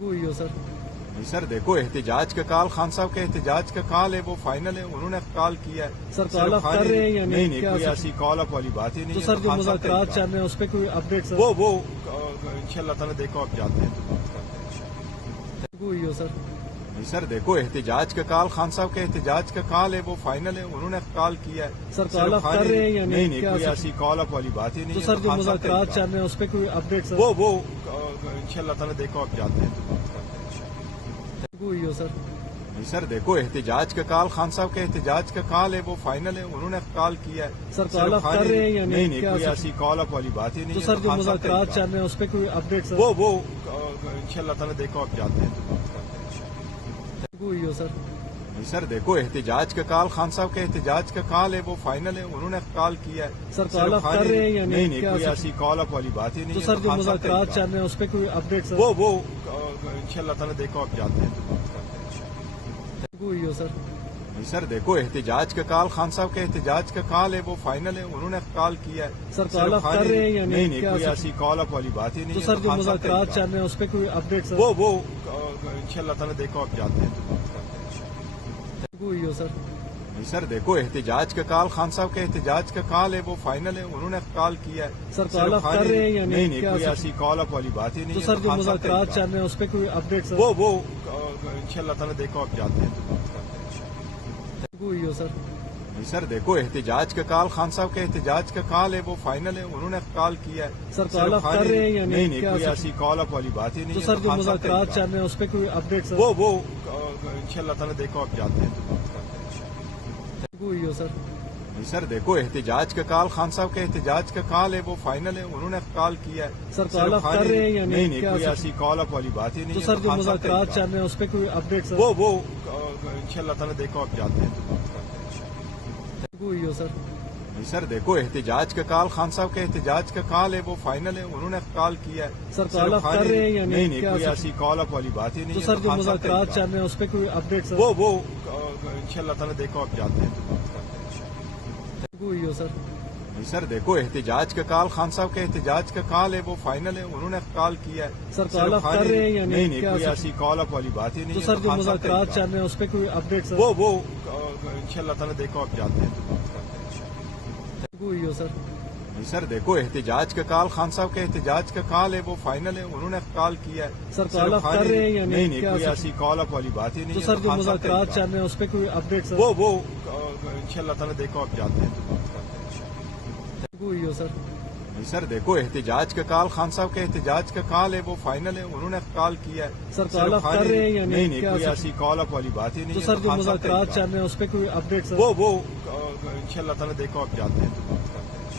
ہوئی ہو سر؟ سر دیکھو احتجاج کا کال خان صاحب کا احتجاج کا کال ہے وہ فائنل ہے انہوں نے کال کیا ہے سر کال آپ کر رہے ہیں یا نہیں کوئی ایسی کال اپ والی بات ہی نہیں تو ہے سر جو مذاکرات چل رہے ہیں اس پہ کوئی اپڈیٹ سر وہ انشاءاللہ تعالیٰ دیکھو آپ جاتے ہیں تو بات کرتے ہیں انشاءاللہ ہوئی ہو سر؟ سر دیکھو احتجاج کا کال خان صاحب کا احتجاج کا کال ہے وہ فائنل ہے انہوں نے کال کیا ہے سر کال آپ کر رہے ہیں یا نہیں کوئی ایسی کال اپ والی بات ہی نہیں تو ہے سر جو مذاکرات چل رہے ہیں اس پہ کوئی اپڈیٹ سر وہ انشاءاللہ تعالیٰ دیکھو آپ جاتے ہیں تو بات کرتے ہیں انشاءاللہ ہوئی ہو سر؟ سر دیکھو احتجاج کا کال خان صاحب کا احتجاج کا کال ہے وہ فائنل ہے انہوں نے کال کیا ہے سر کال آپ کر رہے ہیں یا نہیں کوئی ایسی کال اپ والی بات ہی نہیں تو ہے سر جو مذاکرات چل رہے ہیں اس پہ کوئی اپڈیٹ سر وہ انشاءاللہ تعالیٰ دیکھو آپ جاتے ہیں تو بات کرتے ہیں انشاءاللہ ہوئی ہو سر؟ سر دیکھو احتجاج کا کال خان صاحب کا احتجاج کا کال ہے وہ فائنل ہے انہوں نے کال کیا ہے سر کال آپ کر رہے ہیں یا نہیں کوئی ایسی کال اپ والی بات ہی نہیں تو ہے سر جو مذاکرات چل رہے ہیں اس پہ کوئی اپڈیٹ سر وہ انشاءاللہ تعالیٰ دیکھو آپ جاتے ہیں تو بات کرتے ہیں انشاءاللہ ہوئی ہو سر؟ سر دیکھو احتجاج کا کال خان صاحب کا احتجاج کا کال ہے وہ فائنل ہے انہوں نے کال کیا ہے سر کال آپ کر رہے ہیں یا نہیں کوئی ایسی کال اپ والی بات ہی نہیں تو ہے سر جو مذاکرات چل رہے ہیں اس پہ کوئی اپڈیٹ سر وہ انشاءاللہ تعالیٰ دیکھو آپ جاتے ہیں تو بات کرتے ہیں انشاءاللہ ہوئی ہو سر؟ سر دیکھو احتجاج کا کال خان صاحب کا احتجاج کا کال ہے وہ فائنل ہے انہوں نے کال کیا ہے سر کال آپ کر رہے ہیں یا نہیں کوئی ایسی کال اپ والی بات ہی نہیں تو ہے سر جو مذاکرات چل رہے ہیں اس پہ کوئی اپڈیٹ سر وہ انشاءاللہ تعالیٰ دیکھو آپ جاتے ہیں تو بات کرتے ہیں انشاءاللہ ہوئی ہو سر؟ سر دیکھو احتجاج کا کال خان صاحب کا احتجاج کا کال ہے وہ فائنل ہے انہوں نے کال کیا ہے سر کال آپ کر رہے ہیں یا نہیں کوئی ایسی کال اپ والی بات ہی نہیں تو ہے سر جو مذاکرات چل رہے ہیں اس پہ کوئی اپڈیٹ سر وہ انشاءاللہ تعالیٰ دیکھو آپ جاتے ہیں تو بات کرتے ہیں انشاءاللہ ہوئی ہو سر؟ سر دیکھو احتجاج کا کال خان صاحب کا احتجاج کا کال ہے وہ فائنل ہے انہوں نے کال کیا ہے سر کال آپ کر رہے ہیں یا نہیں کوئی ایسی کال اپ والی بات ہی نہیں تو ہے سر جو مذاکرات چل رہے ہیں اس پہ کوئی اپڈیٹ سر وہ انشاءاللہ تعالیٰ دیکھو آپ جاتے ہیں تو بات کرتے ہیں انشاءاللہ ہوئی ہو سر؟ سر دیکھو احتجاج کا کال خان صاحب کا احتجاج کا کال ہے وہ فائنل ہے انہوں نے کال کیا ہے سر کال آپ کر رہے ہیں یا نہیں کوئی ایسی کال اپ والی بات ہی نہیں تو ہے سر جو مذاکرات چل رہے ہیں اس پہ کوئی اپڈیٹ سر وہ انشاءاللہ تعالیٰ دیکھو آپ جاتے ہیں تو بات کرتے ہیں انشاءاللہ ہوئی ہو سر؟ سر دیکھو احتجاج کا کال خان صاحب کا احتجاج کا کال ہے وہ فائنل ہے انہوں نے کال کیا ہے سر کال آپ کر رہے ہیں یا نہیں کوئی ایسی کال اپ والی بات ہی نہیں تو ہے سر جو مذاکرات چل رہے ہیں اس پہ کوئی اپڈیٹ سر وہ انشاءاللہ تعالیٰ دیکھو آپ جاتے ہیں تو بات کرتے ہیں انشاءاللہ ہوئی ہو سر؟ سر دیکھو احتجاج کا کال خان صاحب کا احتجاج کا کال ہے وہ فائنل ہے انہوں نے کال کیا ہے سر کال آپ کر رہے ہیں یا نہیں کوئی ایسی کال اپ والی بات ہی نہیں تو ہے سر جو مذاکرات چل رہے ہیں اس پہ کوئی اپڈیٹ سر وہ انشاءاللہ تعالیٰ دیکھو آپ جاتے ہیں تو بات کرتے ہیں انشاءاللہ ہوئی ہو سر؟ سر دیکھو احتجاج کا کال خان صاحب کا احتجاج کا کال ہے وہ فائنل ہے انہوں نے کال کیا ہے سر کال آپ کر رہے ہیں یا نہیں کوئی ایسی کال اپ والی بات ہی نہیں تو ہے سر جو مذاکرات چل رہے ہیں اس پہ کوئی اپڈیٹ سر وہ انشاءاللہ تعالیٰ دیکھو آپ جاتے ہیں تو بات کرتے ہیں